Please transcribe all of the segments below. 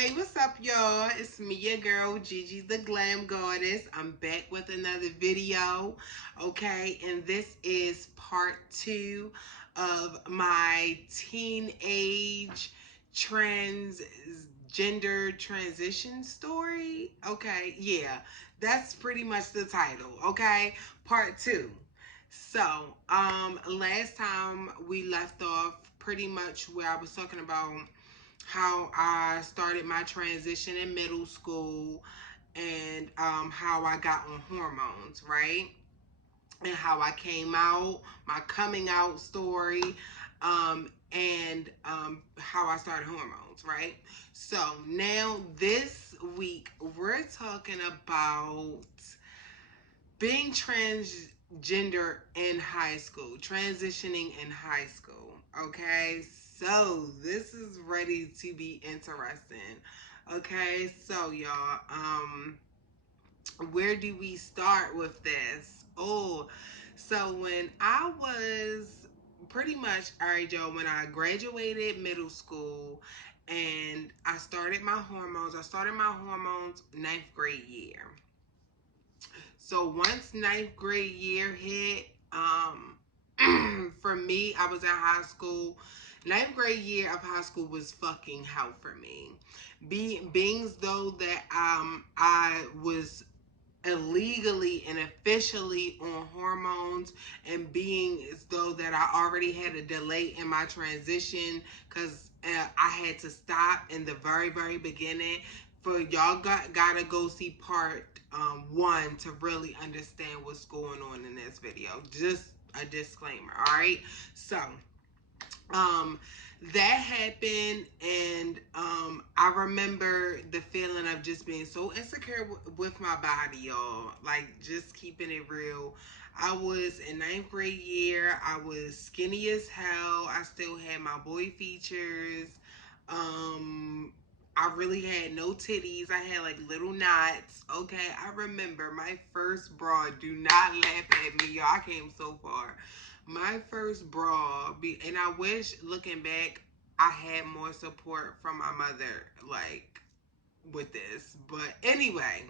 Hey, what's up, y'all? It's me, your girl, Gigi the Glam Goddess. I'm back with another video, okay? And this is part 2 of my teenage transgender transition story. Okay, yeah, that's pretty much the title, okay? Part 2. So, last time we left off pretty much where I was talking about how I started my transition in middle school and how I got on hormones, right? And how I came out, my coming out story, and how I started hormones, right? So now this week we're talking about being transgender in high school, transitioning in high school. Okay, so this is ready to be interesting. Okay, so y'all, where do we start with this? Oh, so when I was pretty much, all right, y'all, when I graduated middle school and I started my hormones ninth grade year. So once ninth grade year hit, for me, I was in high school. Ninth grade year of high school was fucking hell for me. Being as though that I was illegally and officially on hormones, and being as though that I already had a delay in my transition because I had to stop in the very beginning. For y'all gotta go see part 1 to really understand what's going on in this video. Just a disclaimer, all right? So um that happened, and I remember the feeling of just being so insecure with my body, y'all. Like, just keeping it real. I was in ninth grade year. I was skinny as hell. I still had my boy features. I really had no titties. I had like little knots. Okay, I remember my first bra. Do not laugh at me, y'all. I came so far. My first bra, and I wish, looking back, I had more support from my mother, like, with this. But anyway,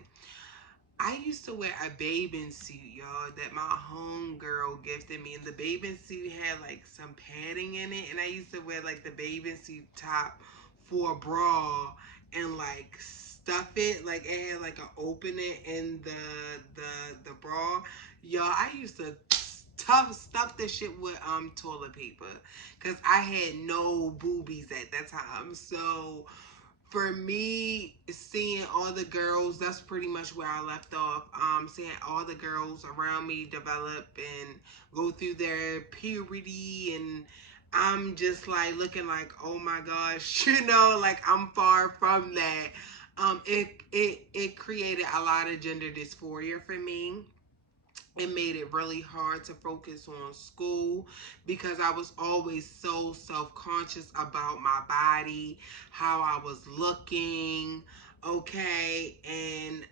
I used to wear a bathing suit, y'all, that my homegirl gifted me. And the bathing suit had, like, some padding in it. And I used to wear, like, the bathing suit top for a bra and, like, stuff it. Like, it had, like, an opening in the bra. Y'all, I used to stuff this shit with toilet paper because I had no boobies at that time. So for me, seeing all the girls, that's pretty much where I left off. Seeing all the girls around me develop and go through their puberty, and I'm just like looking like, oh my gosh, like I'm far from that. It created a lot of gender dysphoria for me. It made it really hard to focus on school because I was always so self-conscious about my body, how I was looking, okay? And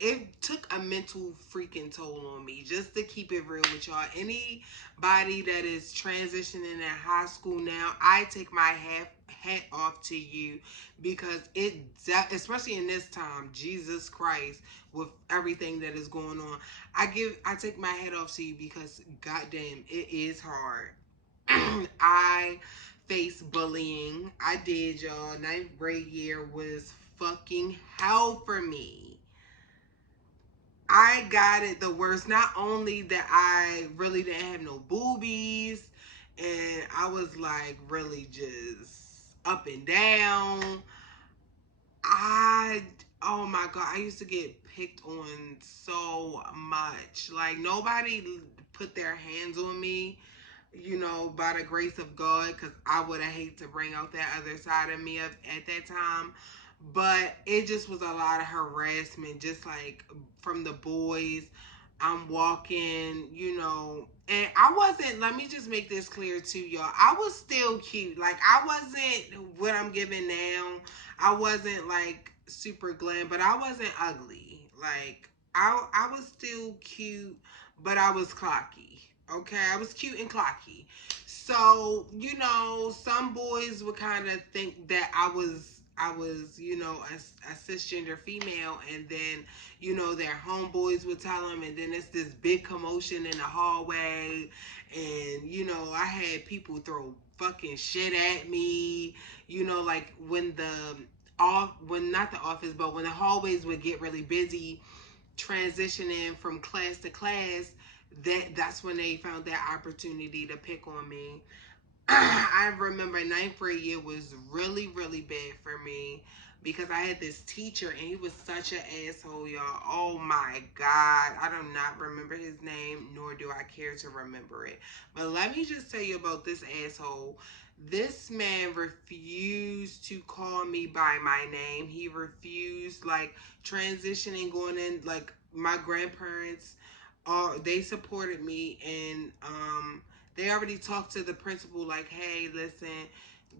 it took a mental freaking toll on me. Just to keep it real with y'all, anybody that is transitioning in high school now, I take my hat off to you, because especially in this time, Jesus Christ, with everything that is going on, I take my hat off to you, because goddamn, it is hard. I faced bullying. I did, y'all. Ninth grade year was fucking hell for me. I got it the worst. Not only that I really didn't have no boobies, and I was like really just up and down. Oh my God, I used to get picked on so much. Like, nobody put their hands on me, by the grace of God, because I would have hated to bring out that other side of me at that time. But it just was a lot of harassment, just like from the boys. I'm walking, and I wasn't, let me just make this clear too, y'all. I was still cute. Like, I wasn't what I'm giving now. I wasn't like super glam, but I wasn't ugly. Like, I was still cute, but I was clocky. Okay, I was cute and clocky. So, some boys would kind of think that I was I was, a cisgender female, and then, their homeboys would tell them, and then it's this big commotion in the hallway, and, I had people throw fucking shit at me, like when when not the office, but when the hallways would get really busy, transitioning from class to class, that's when they found that opportunity to pick on me. I remember ninth grade year was really, really bad for me because I had this teacher and he was such an asshole, y'all. Oh my God. I do not remember his name, nor do I care to remember it. But let me just tell you about this asshole. This man refused to call me by my name. He refused, like, transitioning, going in, like, my grandparents, they supported me, and they already talked to the principal, like, hey, listen,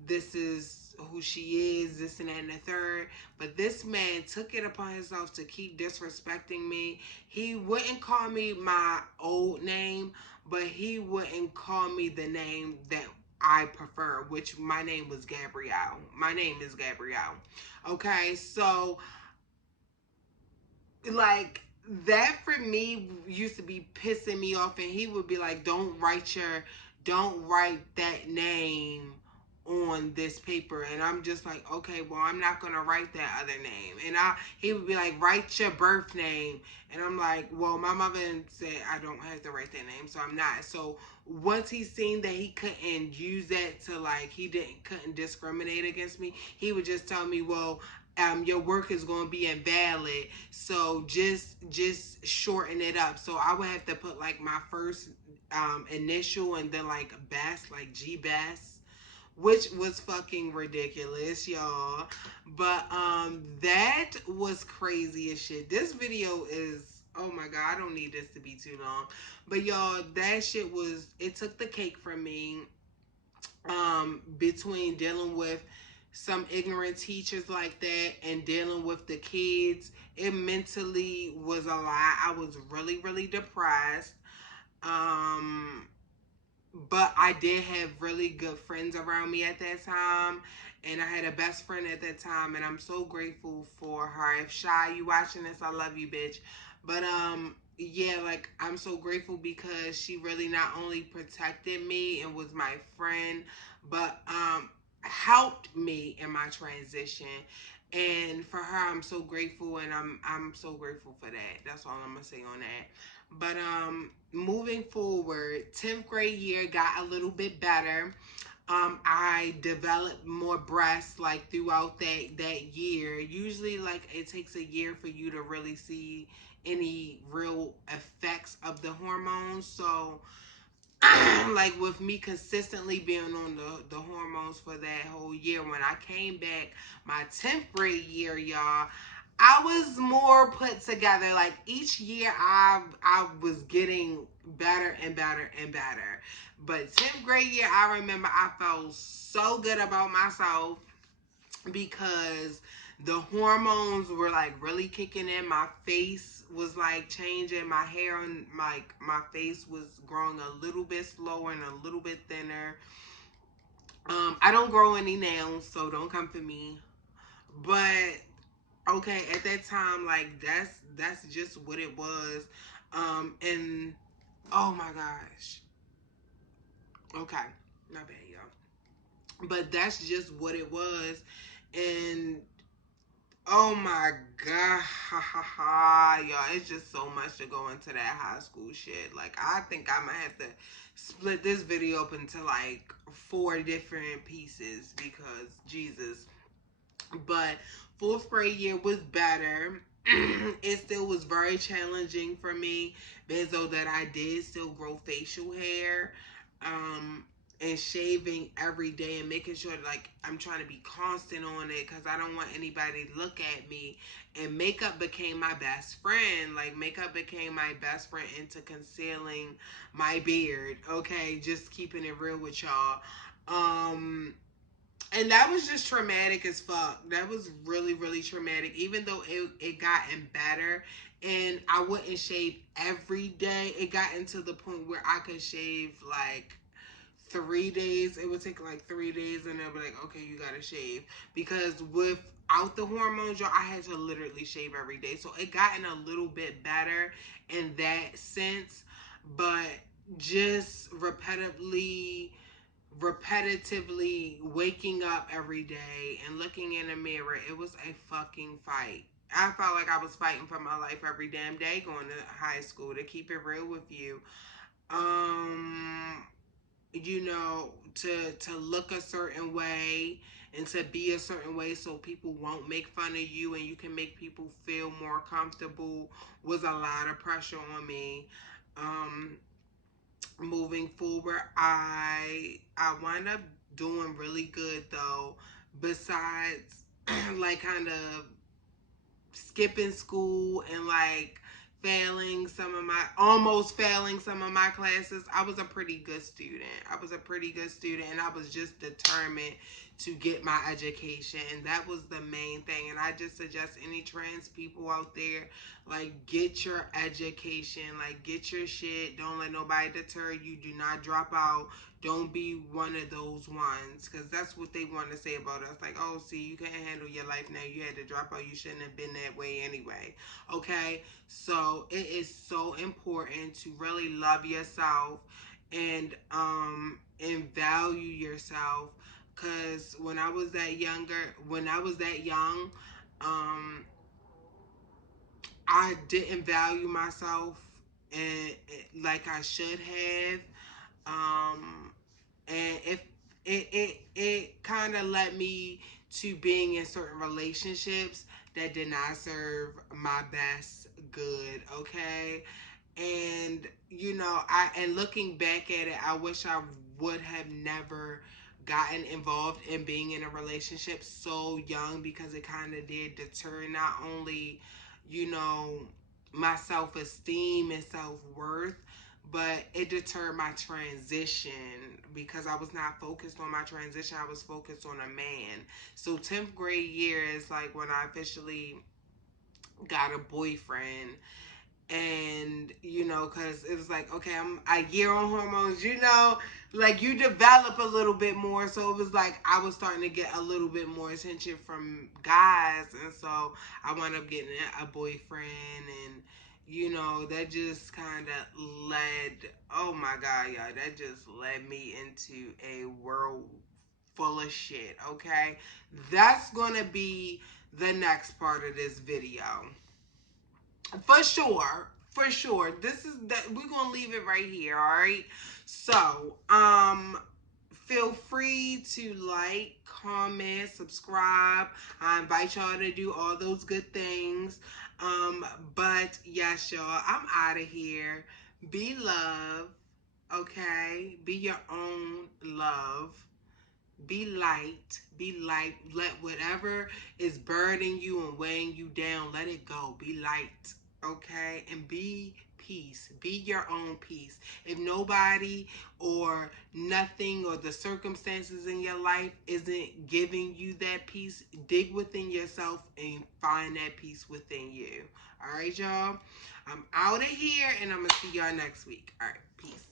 this is who she is, this and that and the third. But this man took it upon himself to keep disrespecting me. He wouldn't call me my old name, but he wouldn't call me the name that I prefer, which my name was Gabrielle. My name is Gabrielle. Okay, so like that for me used to be pissing me off, and he would be like, don't write that name on this paper. And I'm just like, okay, well, I'm not gonna write that other name. And he would be like, write your birth name. And I'm like, well, my mother said I don't have to write that name, so I'm not. So once he seen that he couldn't use that to, like, couldn't discriminate against me, he would just tell me, well, your work is going to be invalid, so just shorten it up. So I would have to put like my first initial, and then like Best, like G Best, which was fucking ridiculous, y'all. But that was crazy as shit. This video is, oh my God, I don't need this to be too long. But y'all, that shit was, it took the cake from me, between dealing with some ignorant teachers like that and dealing with the kids. It mentally was a lot. I was really, really depressed. Um, but I did have really good friends around me at that time. And I had a best friend at that time, and I'm so grateful for her. If Shy, you watching this, I love you, bitch. But yeah, like, I'm so grateful because she really not only protected me and was my friend, but helped me in my transition. And for her, I'm so grateful, and I'm so grateful for that. That's all I'm gonna say on that. But moving forward, 10th grade year got a little bit better. I developed more breasts, like, throughout that year. Usually, like, it takes a year for you to really see any real effects of the hormones. So like, with me consistently being on the hormones for that whole year, when I came back my 10th grade year, y'all, I was more put together. Like, each year I was getting better and better and better. But 10th grade year, I remember I felt so good about myself because the hormones were like really kicking in. My face was like changing. My hair and my face was growing a little bit slower and a little bit thinner. I don't grow any nails, so don't come for me. But okay, at that time, like, that's just what it was. And oh my gosh. Okay, not bad, y'all. But that's just what it was. And oh my God, ha ha ha, y'all, it's just so much to go into that high school shit. Like, I think I might have to split this video up into like 4 different pieces because Jesus. But fourth grade year was better. It still was very challenging for me, because though that I did still grow facial hair, um, and shaving every day and making sure, like, I'm trying to be constant on it because I don't want anybody to look at me. And makeup became my best friend. Like, makeup became my best friend into concealing my beard. Okay, just keeping it real with y'all. And that was just traumatic as fuck. That was really, really traumatic. Even though it gotten better, and I wouldn't shave every day, it got into the point where I could shave like 3 days. It would take like 3 days, and they'll be like, okay, you gotta shave. Because without the hormones, y'all, I had to literally shave every day. So it gotten a little bit better in that sense, but just repetitively waking up every day and looking in the mirror, it was a fucking fight. I felt like I was fighting for my life every damn day going to high school, to keep it real with you. Um, to look a certain way and to be a certain way so people won't make fun of you and you can make people feel more comfortable was a lot of pressure on me. Um, moving forward, I wound up doing really good though. Besides, like kind of skipping school and like almost failing some of my classes. I was a pretty good student. And I was just determined to get my education, and that was the main thing. And I just suggest any trans people out there, like, get your education, like, get your shit. Don't let nobody deter you. Do not drop out. Don't be one of those ones, because that's what they want to say about us. Like, oh, see, you can't handle your life now. You had to drop out. You shouldn't have been that way anyway. Okay? So it is so important to really love yourself and value yourself. Because when I was that young, um, I didn't value myself like I should have. Um, and if it kind of led me to being in certain relationships that did not serve my best good. Okay, and looking back at it, I wish I would have never gotten involved in being in a relationship so young, because it kind of did deter not only you know my self-esteem and self-worth, but it deterred my transition, because I was not focused on my transition. I was focused on a man. So 10th grade year is like when I officially got a boyfriend. And because it was like, okay, I'm a year on hormones, like you develop a little bit more. So it was like I was starting to get a little bit more attention from guys, and so I wound up getting a boyfriend. And that just kind of led, oh my god, y'all, that just led me into a world full of shit. Okay, that's gonna be the next part of this video. For sure. For sure. This is that we're gonna leave it right here, all right? So, feel free to like, comment, subscribe. I invite y'all to do all those good things. But yes, y'all, I'm out of here. Be love, okay? Be your own love. Be light. Be light. Let whatever is burdening you and weighing you down, let it go. Be light. Okay? And be peace. Be your own peace. If nobody or nothing or the circumstances in your life isn't giving you that peace, dig within yourself and find that peace within you. All right, y'all? I'm out of here, and I'm going to see y'all next week. All right. Peace.